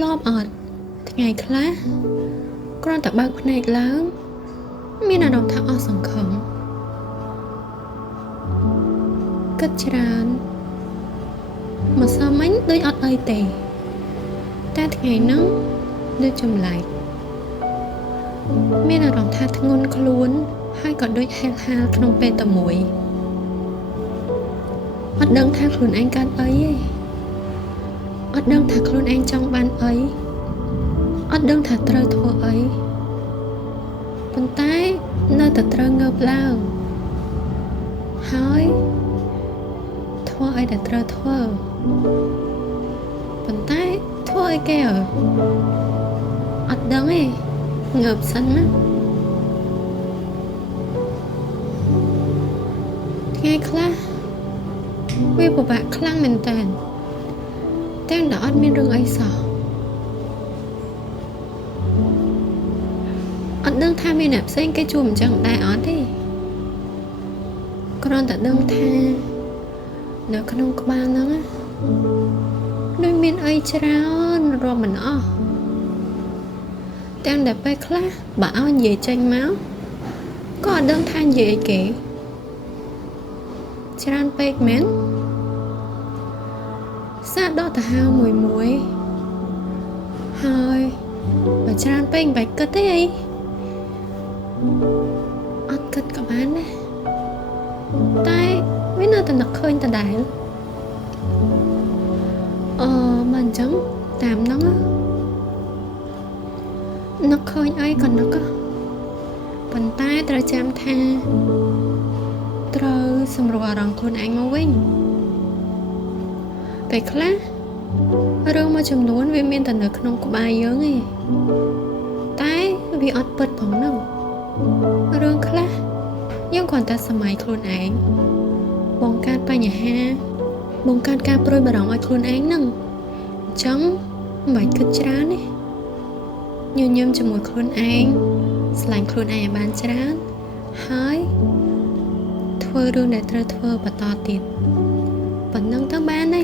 ធ្លាប់អត់ថ្ងៃខ្លះគ្រាន់តែបើកភ្នែកឡើងមានអារម្មណ៍ថាអស់សង្ឃឹមគិតច្រើនម្សិលមិញដូចអត់អីទេតែថ្ងៃហ្នឹងដូចចម្លែកមានអារម្មណ៍ថាធ្ងន់ខ្លួនហើយក៏ដូចហេលហាលក្នុងពេលតែមួយអត់ដឹងថាខ្លួនឯងកើតអីទេអត់ដឹងថាខ្លួនឯងចង់បានអីអត់ដឹងថាត្រូវធ្វើអីប៉ុន្តែនៅតែត្រូវងើបឡើងហើយធ្វើអីដែលត្រូវធ្វើប៉ុន្តែធ្វើអីគេអត់ដឹងទេងើបសិនណាថ្ងៃខ្លះវាពិបាកខ្លាំងមែនតើទាំងដែលអត់មានរឿងអីសោះអត់ដឹងថាមានអ្នកផ្សេងគេជួបអញ្ចឹងដែរអត់ទេគ្រាន់តែដឹងថានៅក្នុងក្បាលហ្នឹងដូចមានអីច្រើនរាប់មិនអស់ទាំងដែលពេលខ្លះបើឲ្យនិយាយចេញមកក៏អត់ដឹងថានិយាយអីគេច្រើនពេកមែនសាកដកទៅហៅមួយហើយបើច្រើនពេកមិនបាច់គិតទេអីអត់គិតក៏បានដែរតែវានៅតែនឹកឃើញដដែលមិនអញ្ចឹងតាមហ្នឹងនឹកឃើញអីក៏នឹកប៉ុន្តែត្រូវចាំថាត្រូវសម្រួលអារម្មណ៍ខ្លួនឯងមកវិញពេលខ្លះរឿងមួយចំនួនវាមានតែនៅក្នុងក្បាលយើងឯងតែវាអត់ពិតផងហ្នឹងរឿងខ្លះយើងគ្រាន់តែសម័យខ្លួនឯងបង្កើតបញ្ហាបង្កើតការព្រួយបារម្ភឲ្យខ្លួនឯងហ្នឹងអញ្ចឹងមិនបាច់គិតច្រើនទេញញឹមជាមួយខ្លួនឯងស្រឡាញ់ខ្លួនឯងឲ្យបានច្រើនហើយធ្វើរឿងដែលត្រូវធ្វើបន្តទៀតប៉ុណ្ណឹងទៅបានទេ